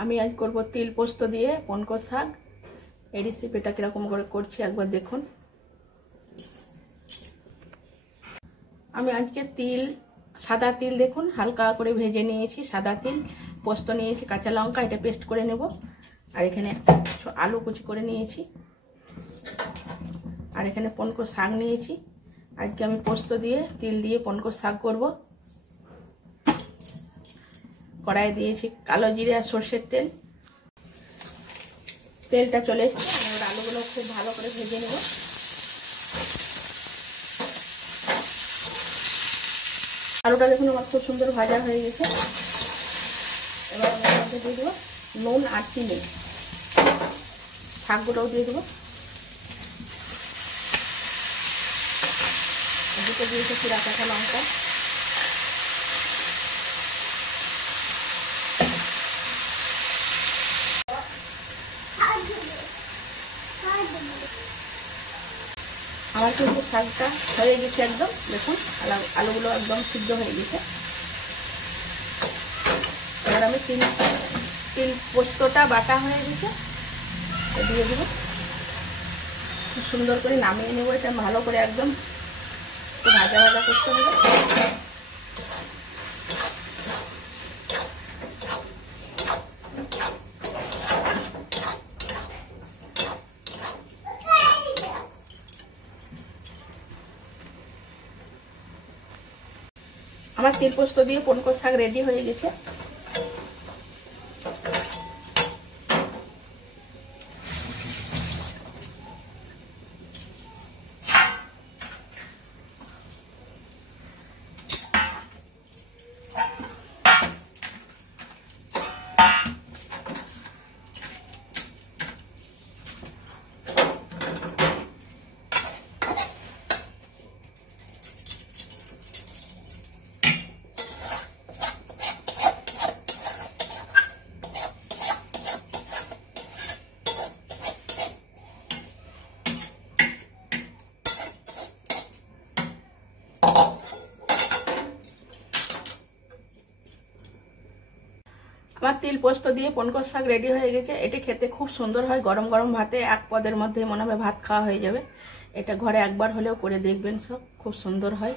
আমি আজ করব তিল পোস্ত দিয়ে পনকর শাক। এই রেসিপিটা কিরকম করে করছি একবার দেখুন। আমি আজকে সাদা তিল দেখুন হালকা করে ভেজে নিয়েছি। সাদা তিল, পোস্ত নিয়েছি, কাঁচা লঙ্কা, এটা পেস্ট করে নেব। আর এখানে আলু কুচি করে নিয়েছি। আর এখানে পনকর শাক নিয়েছি। আজকে আমি পোস্ত দিয়ে তিল দিয়ে পনকর শাক করব। কড়াই দিয়েছি কালো জিরে আর সর্ষের তেল। তেলটা চলে এসছে, আমি আলুগুলো খুব ভালো করে ভেজে নেব। আলুটা দেখুন আমার খুব সুন্দর ভাজা হয়ে গেছে। এবার আমি এর মধ্যে দিয়ে দেবো নুন আর চিনি। শাকগুলোও দিয়ে দেবো। দুটো দিয়েছে চিরা কাঁচা লঙ্কা। আমার কিন্তু শাকটা হয়ে গেছে একদম, দেখুন আলুগুলো একদম সিদ্ধ হয়ে গেছে। এবার আমি তিল পোস্তটা বাটা হয়ে গেছে দিয়ে দেবো। খুব সুন্দর করে নামিয়ে নেবো। এটা ভালো করে একদম ভাজা ভাজা করতে হবে। আমার তিল পোস্ত দিয়ে পনকর শাক রেডি হয়ে গেছে। আমার তিল পোস্ত দিয়ে পনকর শাক রেডি হয়ে গেছে। এটা খেতে খুব সুন্দর হয়। গরম গরম ভাতে এক পদের মধ্যে মনে হবে ভাত খাওয়া হয়ে যাবে। এটা ঘরে একবার হলেও করে দেখবেন, সব খুব সুন্দর হয়।